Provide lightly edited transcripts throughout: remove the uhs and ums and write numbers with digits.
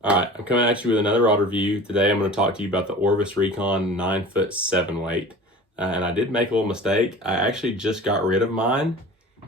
All right, I'm coming at you with another rod review. Today I'm going to talk to you about the Orvis Recon 9-foot 7 weight. And I did make a little mistake. I actually just got rid of mine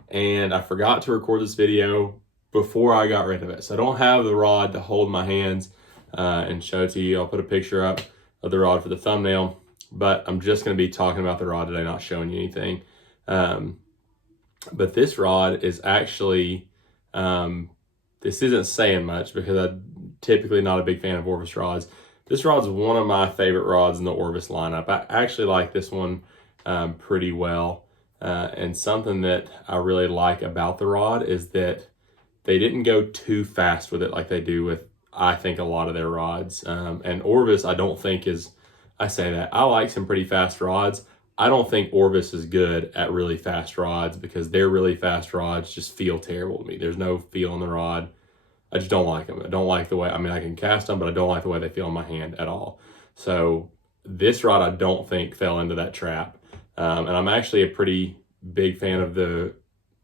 and I forgot to record this video before I got rid of it. So I don't have the rod to hold in my hands and show it to you. I'll put a picture up of the rod for the thumbnail, but I'm just going to be talking about the rod today, not showing you anything. But this rod is actually, this isn't saying much because I'm typically not a big fan of Orvis rods. This rod's one of my favorite rods in the Orvis lineup. I actually like this one pretty well. And something that I really like about the rod is that they didn't go too fast with it like they do with, I think, a lot of their rods. And Orvis, I don't think is, I say that, I like some pretty fast rods. I don't think Orvis is good at really fast rods because their really fast rods just feel terrible to me. There's no feel in the rod. I just don't like them. I don't like the way, I mean, I can cast them, but I don't like the way they feel in my hand at all. So this rod, I don't think fell into that trap. And I'm actually a pretty big fan of the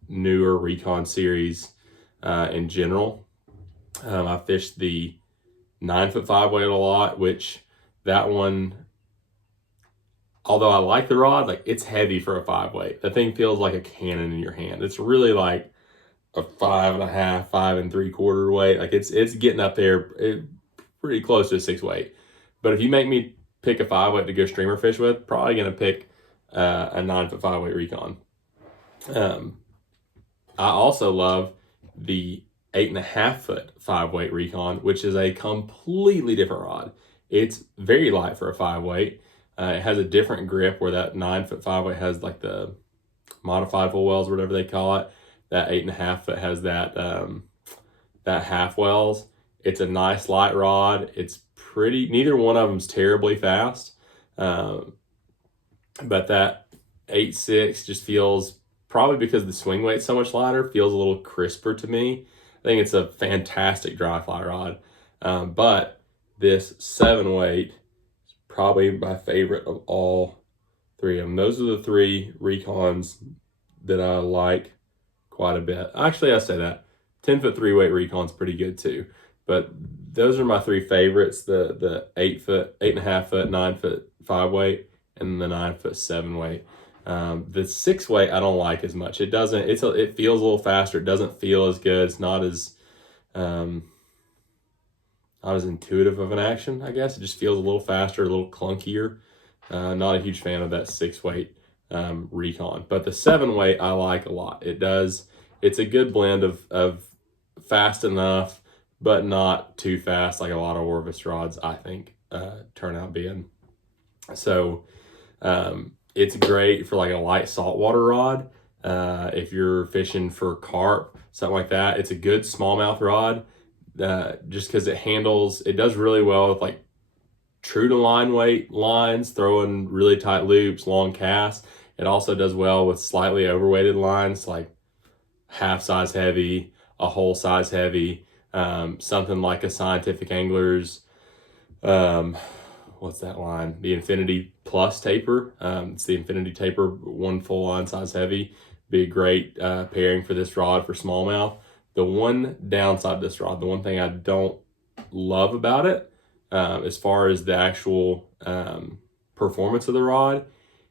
newer Recon series in general. I fished the 9-foot 5 weight a lot, which that one, although I like the rod, like it's heavy for a 5 weight. That thing feels like a cannon in your hand. It's really like a 5.5, 5 3/4 weight. Like it's getting up there pretty close to a 6 weight. But if you make me pick a 5 weight to go streamer fish with, probably gonna pick a 9-foot 5 weight Recon. I also love the 8.5 foot 5 weight Recon, which is a completely different rod. It's very light for a 5 weight. It has a different grip where that 9-foot 5 weight has like the modified full wells, whatever they call it. That 8.5 foot has that that half wells. It's a nice light rod. It's pretty. Neither one of them's terribly fast, but that 8.6 just feels, probably because the swing weight's so much lighter, feels a little crisper to me. I think it's a fantastic dry fly rod, but this 7 weight is probably my favorite of all three of them. Those are the three Recons that I like quite a bit. Actually, I say that 10-foot 3 weight Recon's pretty good too, but those are my three favorites: the 8-foot, 8.5 foot, 9-foot 5 weight, and the 9-foot 7 weight. The 6 weight I don't like as much. It doesn't. It feels a little faster. It doesn't feel as good. It's not as intuitive of an action, I guess. It just feels a little faster, a little clunkier. Not a huge fan of that 6 weight Recon, but the 7 weight I like a lot. It's a good blend of fast enough, but not too fast like a lot of Orvis rods, I think, turn out being. So it's great for like a light saltwater rod. If you're fishing for carp, something like that, it's a good smallmouth rod. Just because it does really well with like true to line weight lines, throwing really tight loops, long casts. It also does well with slightly overweighted lines, like half size heavy, a whole size heavy, something like a Scientific Anglers, what's that line? The Infinity Plus taper. It's the Infinity taper, one full line size heavy. Be a great pairing for this rod for smallmouth. The one downside of this rod, the one thing I don't love about it, as far as the actual performance of the rod,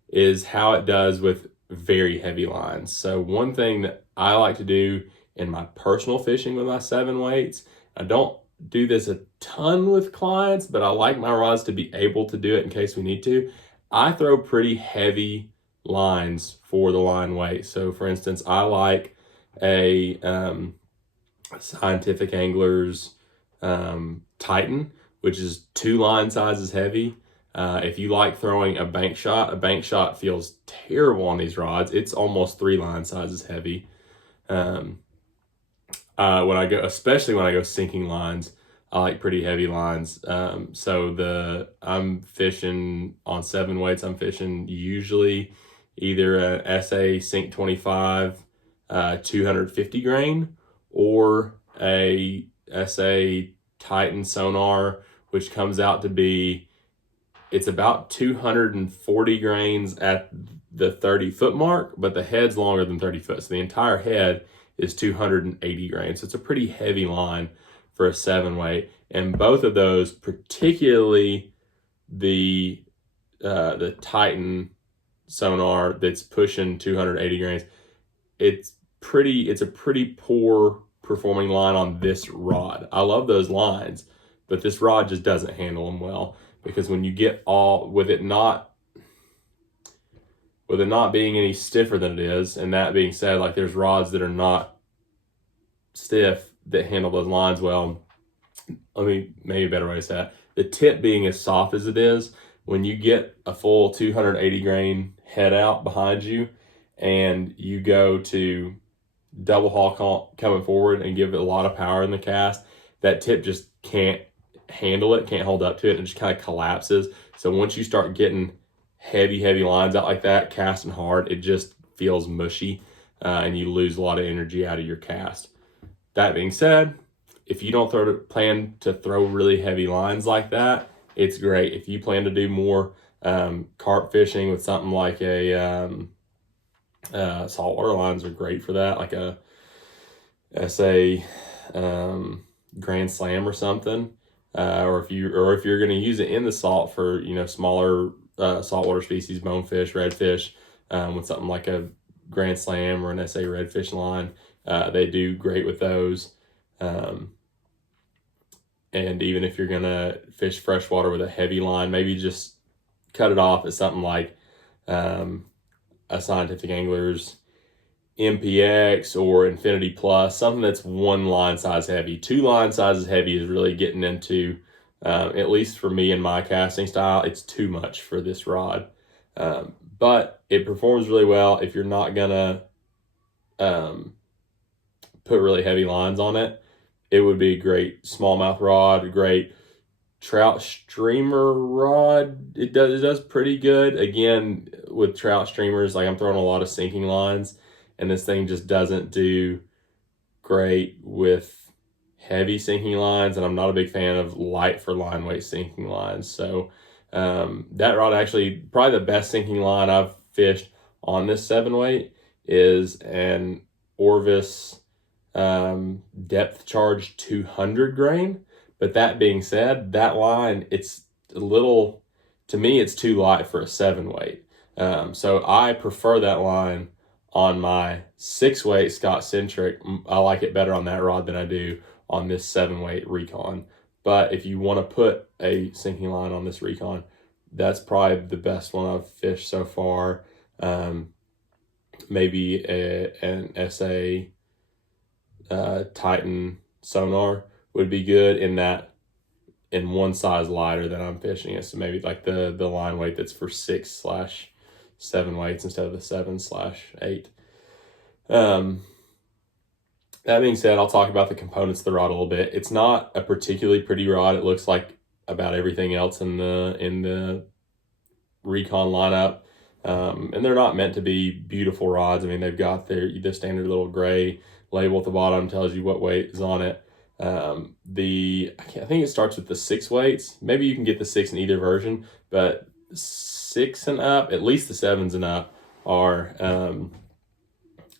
is how it does with very heavy lines. So one thing that I like to do in my personal fishing with my 7 weights, I don't do this a ton with clients, but I like my rods to be able to do it in case we need to. I throw pretty heavy lines for the line weight. So for instance, I like a Scientific Anglers Titan, which is 2 line sizes heavy. If you like throwing a bank shot feels terrible on these rods. It's almost 3 line sizes heavy. Especially when I go sinking lines, I like pretty heavy lines. So I'm fishing on 7 weights. I'm fishing usually either a SA Sink 25 250 grain or a SA Titan sonar, which comes out to be, it's about 240 grains at the 30-foot mark, but the head's longer than 30 foot. So the entire head is 280 grains. So it's a pretty heavy line for a 7-weight. And both of those, particularly the Titan sonar that's pushing 280 grains, it's a pretty poor performing line on this rod. I love those lines, but this rod just doesn't handle them well, because when you get all with it not being any stiffer than it is, and that being said, like, there's rods that are not stiff that handle those lines well. Maybe a better way to say that, the tip being as soft as it is, when you get a full 280 grain head out behind you and you go to double haul coming forward and give it a lot of power in the cast, that tip just can't handle it, can't hold up to it, and it just kind of collapses. So once you start getting heavy lines out like that, casting hard, it just feels mushy, and you lose a lot of energy out of your cast. That being said, if you don't plan to throw really heavy lines like that, it's great. If you plan to do more carp fishing with something like a saltwater lines are great for that, like a Grand Slam or something, or if you're going to use it in the salt for smaller saltwater species, bonefish, redfish, with something like a Grand Slam or an SA redfish line, they do great with those. And even if you're gonna fish freshwater with a heavy line, maybe just cut it off at something like a Scientific Angler's MPX or Infinity Plus, something that's one line size heavy. 2 line sizes heavy is really getting into, at least for me and my casting style, it's too much for this rod. But it performs really well if you're not gonna put really heavy lines on it. It would be a great smallmouth rod, a great trout streamer rod. It does pretty good. Again, with trout streamers, like, I'm throwing a lot of sinking lines, and this thing just doesn't do great with heavy sinking lines, and I'm not a big fan of light for line weight sinking lines. So that rod, actually, probably the best sinking line I've fished on this 7-weight is an Orvis depth charge 200 grain. But that being said, that line, it's a little, to me, it's too light for a 7-weight. So I prefer that line on my 6-weight Scott Centric. I like it better on that rod than I do on this 7-weight Recon. But if you want to put a sinking line on this Recon, that's probably the best one I've fished so far. Maybe an SA Titan sonar would be good in one size lighter than I'm fishing it. So maybe like the line weight that's for 6/7 weights instead of the 7/8. That being said, I'll talk about the components of the rod a little bit. It's not a particularly pretty rod. It looks like about everything else in the Recon lineup. And they're not meant to be beautiful rods. I mean, they've got the standard little gray label at the bottom, tells you what weight is on it. I think it starts with the 6 weights. Maybe you can get the 6 in either version, but 6 and up, at least the 7s and up, are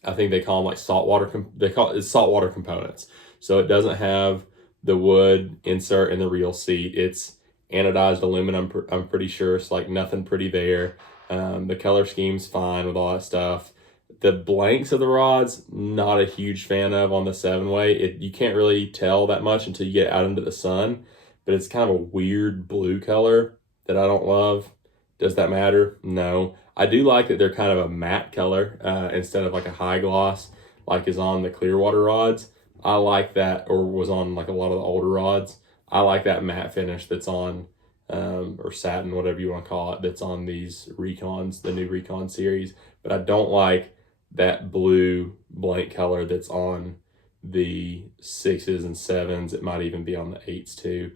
I think they call them like saltwater components. So it doesn't have the wood insert in the reel seat. It's anodized aluminum. I'm pretty sure it's like nothing pretty there. The color scheme's fine with all that stuff. The blanks of the rods, not a huge fan of on the 7-weight. You can't really tell that much until you get out into the sun, but it's kind of a weird blue color that I don't love. Does that matter? No. I do like that they're kind of a matte color instead of like a high gloss like is on the Clearwater rods. I like that, or was on like a lot of the older rods. I like that matte finish that's on, or satin, whatever you want to call it, that's on these Recons, the new Recon series. But I don't like that blue blank color that's on the 6s and 7s. It might even be on the 8s too.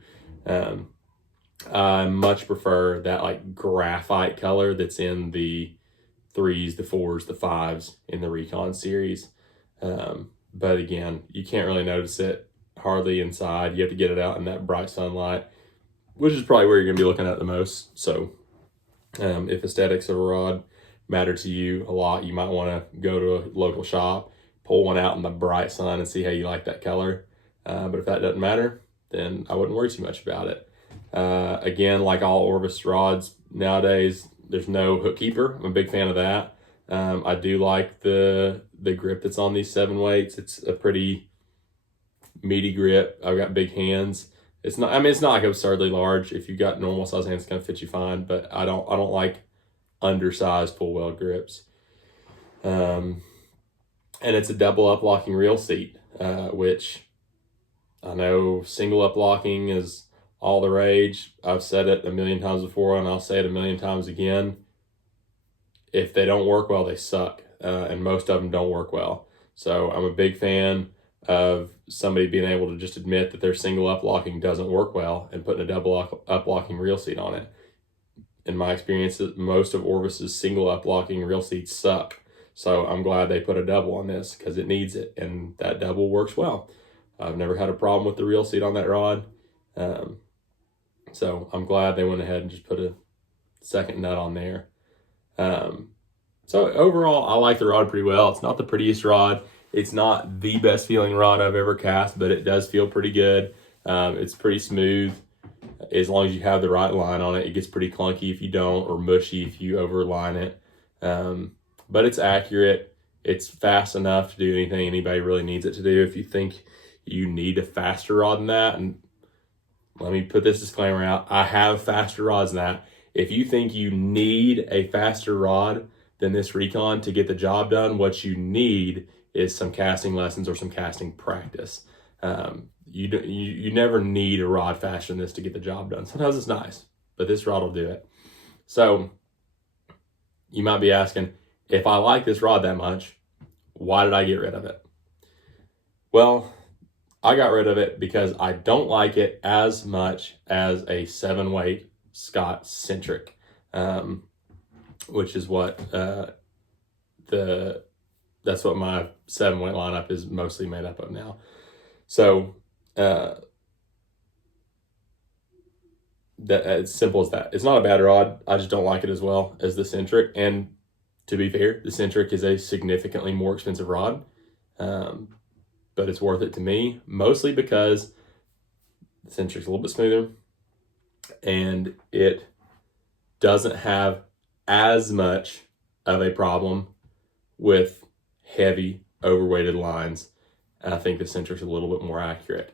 I much prefer that like graphite color that's in the 3s, the 4s, the 5s in the Recon series. But again, you can't really notice it hardly inside. You have to get it out in that bright sunlight, which is probably where you're going to be looking at the most. So if aesthetics of a rod matter to you a lot, you might want to go to a local shop, pull one out in the bright sun and see how you like that color. But if that doesn't matter, then I wouldn't worry too much about it. Again, like all Orvis rods nowadays, there's no hook keeper. I'm a big fan of that. I do like the grip that's on these 7 weights. It's a pretty meaty grip. I've got big hands. It's not like absurdly large. If you've got normal size hands, it's gonna fit you fine. But I don't like undersized full weld grips. And it's a double up locking reel seat, which I know single up locking is all the rage. I've said it a million times before, and I'll say it a million times again. If they don't work well, they suck, and most of them don't work well. So I'm a big fan of somebody being able to just admit that their single up locking doesn't work well and putting a double up locking reel seat on it. In my experience, most of Orvis's single up locking reel seats suck. So I'm glad they put a double on this because it needs it, and that double works well. I've never had a problem with the reel seat on that rod. So I'm glad they went ahead and just put a second nut on there. So overall, I like the rod pretty well. It's not the prettiest rod. It's not the best feeling rod I've ever cast, but it does feel pretty good. It's pretty smooth as long as you have the right line on it. It gets pretty clunky if you don't, or mushy if you overline it. But it's accurate. It's fast enough to do anything anybody really needs it to do. If you think you need a faster rod than that, and let me put this disclaimer out, I have faster rods than that. If you think you need a faster rod than this Recon to get the job done, what you need is some casting lessons or some casting practice. You never need a rod faster than this to get the job done. Sometimes it's nice, but this rod will do it. So you might be asking, if I like this rod that much, why did I get rid of it? Well, I got rid of it because I don't like it as much as a 7-weight Scott Centric, which is what that's what my 7-weight lineup is mostly made up of now. So that it's simple as that. It's not a bad rod. I just don't like it as well as the Centric. And to be fair, the Centric is a significantly more expensive rod, but it's worth it to me, mostly because the Centric's a little bit smoother and it doesn't have as much of a problem with heavy, overweighted lines. And I think the Centric's a little bit more accurate.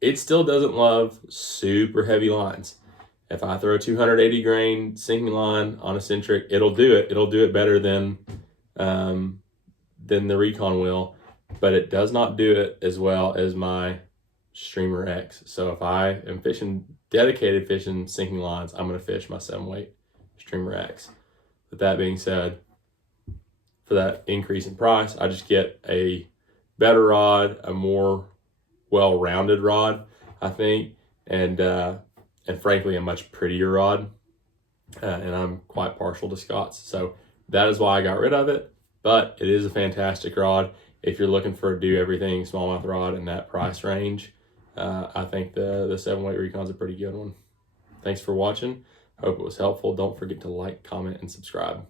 It still doesn't love super heavy lines. If I throw a 280 grain sinking line on a Centric, it'll do it. It'll do it better than the Recon will, but it does not do it as well as my Streamer X. So if I am dedicated fishing sinking lines, I'm going to fish my 7-weight Streamer X. With that being said, for that increase in price, I just get a better rod, a more well-rounded rod, I think, and frankly, a much prettier rod. And I'm quite partial to Scott's. So that is why I got rid of it, but it is a fantastic rod. If you're looking for a do-everything smallmouth rod in that price range, I think the 7-weight Recon's a pretty good one. Thanks for watching. Hope it was helpful. Don't forget to like, comment, and subscribe.